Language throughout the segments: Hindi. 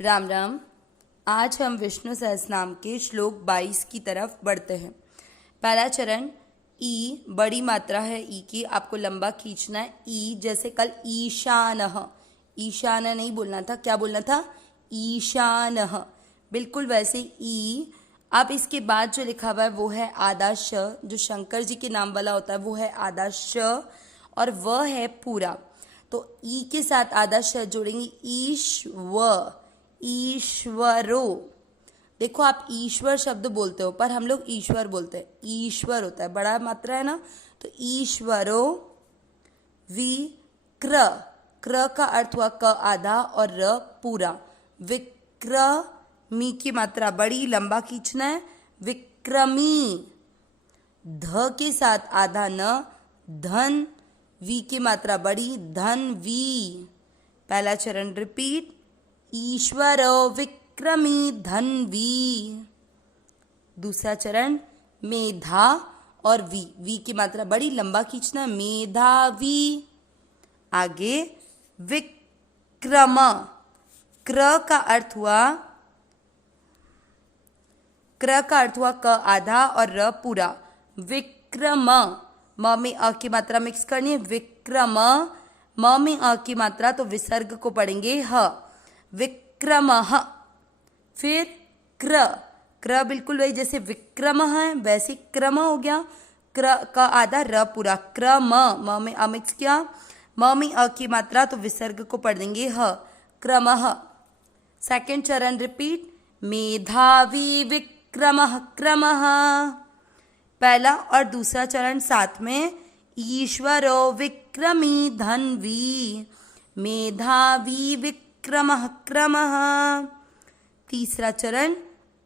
राम राम। आज हम विष्णु सहस्रनाम के श्लोक 22 की तरफ बढ़ते हैं। पहला चरण ई, बड़ी मात्रा है ई की, आपको लंबा खींचना है। ई जैसे कल ईशानः, ईशान नहीं बोलना था, क्या बोलना था? ईशानः। बिल्कुल वैसे ई। अब इसके बाद जो लिखा हुआ है वो है आधा श, जो शंकर जी के नाम वाला होता है वो है आधा श, और वह है पूरा। तो ई के साथ आधा श जोड़ेंगे, ईश्वरो। देखो आप ईश्वर शब्द बोलते हो पर हम लोग ईश्वर बोलते हैं, ईश्वर होता है, बड़ा मात्रा है ना। तो ईश्वरो विक्र, क्र का अर्थ हुआ क आधा और र पूरा। विक्रमी की मात्रा बड़ी, लंबा खींचना है। विक्रमी, ध के साथ आधा न, धन, वी की मात्रा बड़ी, धन वी। पहला चरण रिपीट, ईश्वरो विक्रमी धन्वी। दूसरा चरण मेधा और वी की मात्रा बड़ी, लंबा खींचना, मेधावी। आगे विक्रम, क्र का अर्थ हुआ क आधा और र पूरा। विक्रम, म में अ की मात्रा मिक्स करनी है। विक्रम, म में अ की मात्रा तो विसर्ग को पढ़ेंगे ह। विक्रमः। फिर क्र, क्र बिल्कुल वही जैसे विक्रम है वैसे क्रम हो गया, क्र का आधा र पूरा। क्रम, म में अ मिक्स किया, म में अ की मात्रा तो विसर्ग को पढ़ देंगे ह। क्रमः। सेकंड चरण रिपीट, मेधावी विक्रमः क्रमः। पहला और दूसरा चरण साथ में, ईश्वरो विक्रमी धन्वी, मेधावी विक्रमः क्रमः। तीसरा चरण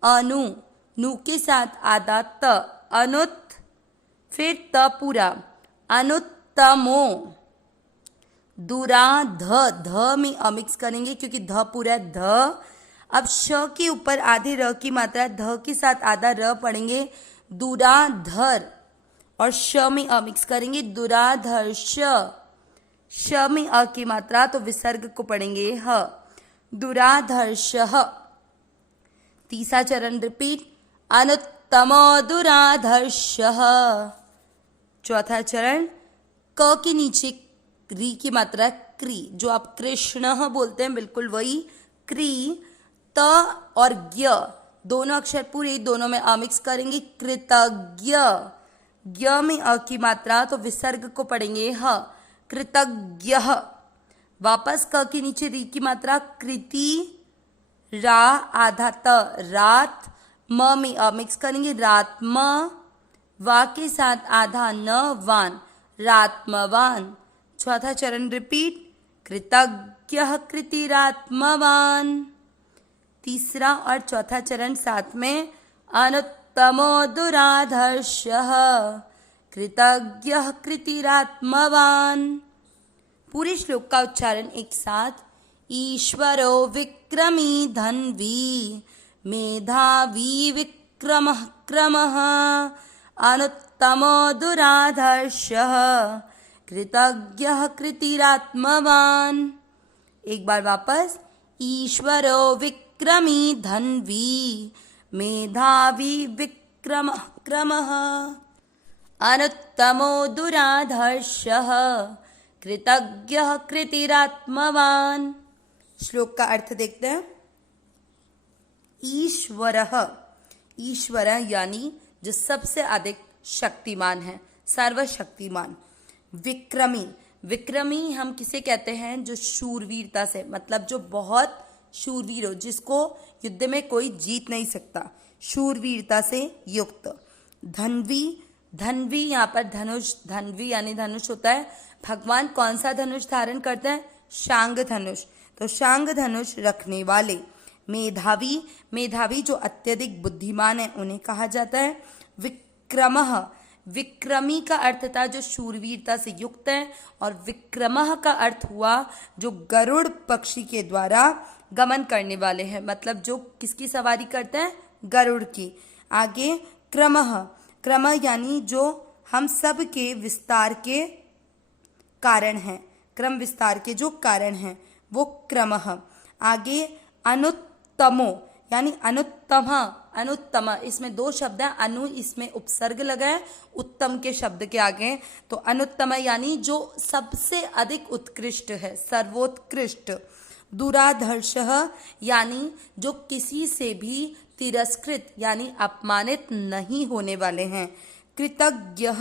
अनु, नु के साथ आधा त, अनुत, फिर त पूरा, अनुत्तमो। दूरा ध में अमिक्स करेंगे क्योंकि ध पूरा ध। अब श के ऊपर आधे र की मात्रा, ध के साथ आधा र पढ़ेंगे, दुराधर, और श में अमिक्स करेंगे, दुराधर श में अ की मात्रा तो विसर्ग को पढ़ेंगे ह। दुराधर्षः। तीसरा चरण रिपीट, अनुत्तमो दुराधर्षः। चौथा चरण क के नीचे री की मात्रा क्री, जो आप कृष्ण बोलते हैं बिल्कुल वही क्री। त और ज्ञ दोनों अक्षर पूरे, दोनों में अमिक्स करेंगे, कृतज्ञ, ज्ञ में अ की मात्रा तो विसर्ग को पढ़ेंगे ह। कृतज्ञ। वापस क के नीचे री की मात्रा कृति, रा आधा त रात, म में अ मिक्स करेंगे, रात्म, वा के साथ आधा न वान, रात्मवान। चौथा चरण रिपीट, कृतज्ञः कृतिरात्मवान। तीसरा और चौथा चरण साथ में, अनुत्तमो दुराधर्षः, कृतज्ञः कृतिरात्मवान। पूरे श्लोक का उच्चारण एक साथ, ईश्वरो विक्रमी धन्वी, मेधावी विक्रमः क्रमः, अनुत्तमो दुराधर्षः, कृतज्ञः कृतिरात्मवान। एक बार वापस, ईश्वरो विक्रमी धन्वी, मेधावी विक्रमः क्रमः, अनुत्तमो दुराधर्षः, कृतज्ञः कृतिरात्मवान। श्लोक का अर्थ देखते हैं। ईश्वरः, ईश्वर यानी जो सबसे अधिक शक्तिमान है, सर्वशक्तिमान। विक्रमी, विक्रमी हम किसे कहते हैं? जो शूरवीरता से, मतलब जो बहुत शूरवीर हो, जिसको युद्ध में कोई जीत नहीं सकता, शूरवीरता से युक्त। धन्वी, धन्वी यहाँ पर धनुष, धन्वी यानी धनुष होता है। भगवान कौन सा धनुष धारण करते हैं? शांग धनुष, तो शांग धनुष रखने वाले। मेधावी, मेधावी जो अत्यधिक बुद्धिमान है उन्हें कहा जाता है। विक्रमः, विक्रमी का अर्थ था जो शूरवीरता से युक्त है, और विक्रमः का अर्थ हुआ जो गरुड़ पक्षी के द्वारा गमन करने वाले हैं, मतलब जो किसकी सवारी करते हैं? गरुड़ की। आगे क्रमः, क्रम यानी जो हम सब के विस्तार के कारण हैं, क्रम विस्तार के जो कारण हैं वो क्रमः। आगे अनुत्तमो यानी अनुत्तम, अनुत्तम, इसमें दो शब्द हैं, अनु इसमें उपसर्ग लगा है उत्तम के शब्द के आगे, तो अनुत्तम यानी जो सबसे अधिक उत्कृष्ट है, सर्वोत्कृष्ट। दुराधर्ष यानी जो किसी से भी तिरस्कृत यानी अपमानित नहीं होने वाले हैं। कृतज्ञ,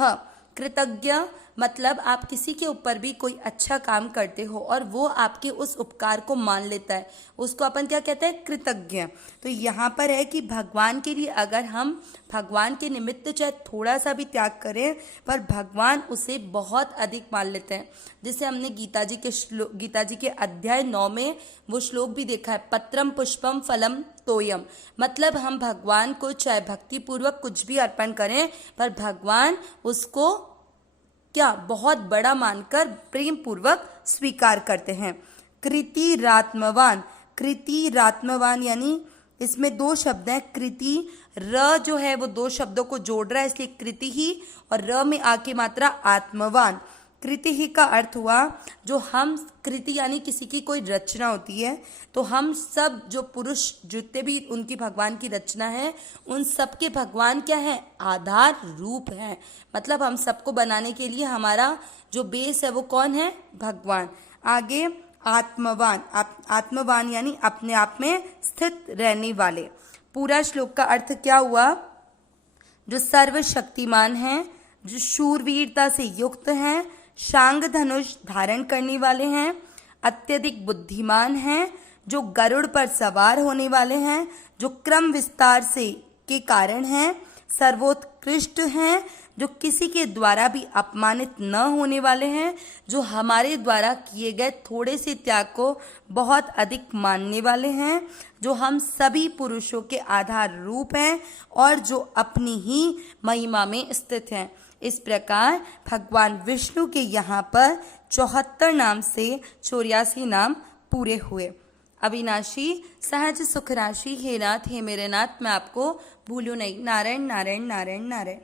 कृतज्ञ मतलब आप किसी के ऊपर भी कोई अच्छा काम करते हो और वो आपके उस उपकार को मान लेता है, उसको अपन क्या कहते हैं, कृतज्ञ। तो यहाँ पर है कि भगवान के लिए अगर हम भगवान के निमित्त चाहे थोड़ा सा भी त्याग करें पर भगवान उसे बहुत अधिक मान लेते हैं। जैसे हमने गीता जी के अध्याय 9 में वो श्लोक भी देखा है, पत्रम पुष्पम फलम तोयम, मतलब हम भगवान को चाहे भक्तिपूर्वक कुछ भी अर्पण करें पर भगवान उसको क्या बहुत बड़ा मानकर प्रेम पूर्वक स्वीकार करते हैं। कृतिरात्मवान, कृतिरात्मवान यानी इसमें दो शब्द हैं, कृति, र जो है वो दो शब्दों को जोड़ रहा है इसलिए कृति ही, और र में आके मात्रा आत्मवान। कृति ही का अर्थ हुआ जो हम, कृति यानी किसी की कोई रचना होती है, तो हम सब जो पुरुष जितने भी उनकी भगवान की रचना है उन सब के भगवान क्या है, आधार रूप है। मतलब हम सबको बनाने के लिए हमारा जो बेस है वो कौन है, भगवान। आगे आत्मवान, आत्मवान यानी अपने आप में स्थित रहने वाले। पूरा श्लोक का अर्थ क्या हुआ, जो सर्वशक्तिमान हैं, जो शूरवीरता से युक्त हैं, शांग धनुष धारण करने वाले हैं, अत्यधिक बुद्धिमान हैं, जो गरुड़ पर सवार होने वाले हैं, जो क्रम विस्तार से के कारण हैं, सर्वोत्कृष्ट हैं, जो किसी के द्वारा भी अपमानित न होने वाले हैं, जो हमारे द्वारा किए गए थोड़े से त्याग को बहुत अधिक मानने वाले हैं, जो हम सभी पुरुषों के आधार रूप हैं और जो अपनी ही महिमा में स्थित हैं। इस प्रकार भगवान विष्णु के यहाँ पर 74 नाम से 84 नाम पूरे हुए। अविनाशी सहज सुख राशि, हे नाथ हे मेरे नाथ, मैं आपको भूलूं नहीं। नारायण नारायण नारायण नारायण।